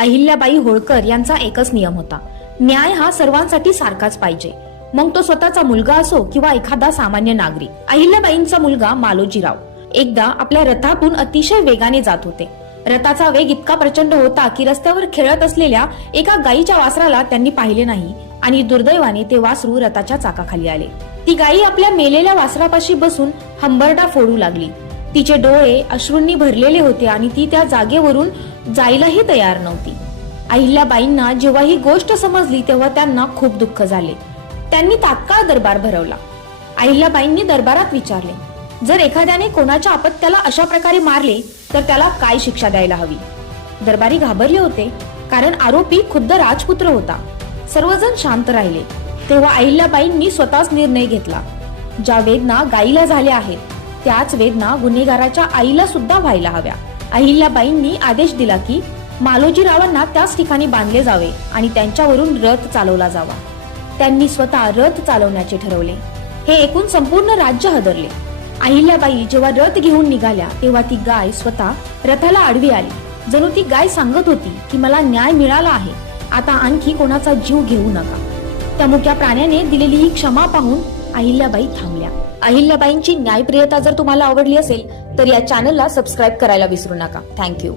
अहिल्याबाई होळकर यांचा एकच नियम होता, न्याय हा सर्वांसाठी सारखाच पाहिजे, मग तो स्वतःचा मुलगा असो किंवा एखादा सामान्य नागरिक. अहिल्याबाईंचा मुलगा मालोजीराव एकदा आपल्या रथातून अतिशय वेगाने जात होते. रथाचा वेग इतका प्रचंड होता की रस्त्यावर खेळत असलेल्या एका गायीच्या वासराला त्यांनी पाहिले नाही आणि दुर्दैवाने ते वासरू रथाच्या चाकाखाली आले. ती गायी आपल्या मेलेल्या वासरापाशी बसून हंबरडा फोडू लागली. तिचे डोळे अश्रूंनी भरलेले होते आणि ती त्या जागेवरून जायलाही तयार नव्हती. अहिल्याबाईंना जेव्हा ही गोष्ट समजली तेव्हा त्यांना खूप दुःख झाले. त्यांनी तात्काळ दरबार भरवला. अहिल्याबाईंनी दरबारात विचारले, जर एखाद्याने कोणाच्या अपत्याला अशा प्रकारे मारले तर त्याला काय शिक्षा द्यायला हवी? दरबारी घाबरले होते, कारण आरोपी खुद्द राजपुत्र होता. सर्वजण शांत राहिले. तेव्हा अहिल्याबाईंनी स्वतःच निर्णय घेतला, ज्या वेदना गायीला झाल्या आहेत त्याच वेदना गुन्हेगाराच्या आईला सुद्धा व्हायला हव्या. अहिल्याबाईंनी आदेश दिला की मालोजीरावांना त्याच ठिकाणी बांधले जावे आणि त्यांच्यावरून रथ चालवला जावा. त्यांनी स्वतः रथ चालवण्याचे ठरवले. हे ऐकून संपूर्ण राज्य हादरले. अहिल्याबाई जेव्हा रथ घेऊन निघाल्या तेव्हा ती गाय स्वतः रथाला आडवी आली. जणू ती गाय सांगत होती की मला न्याय मिळाला आहे, आता आणखी कोणाचा जीव घेऊ नका. त्या मुक्या प्राण्याने दिलेली ही क्षमा पाहून अहिल्याबाई थांबल्या. अहिल्याबाईंची न्यायप्रियता जर तुम्हाला आवडली असेल तर या चॅनलला सबस्क्राईब करायला विसरू नका. थँक्यू.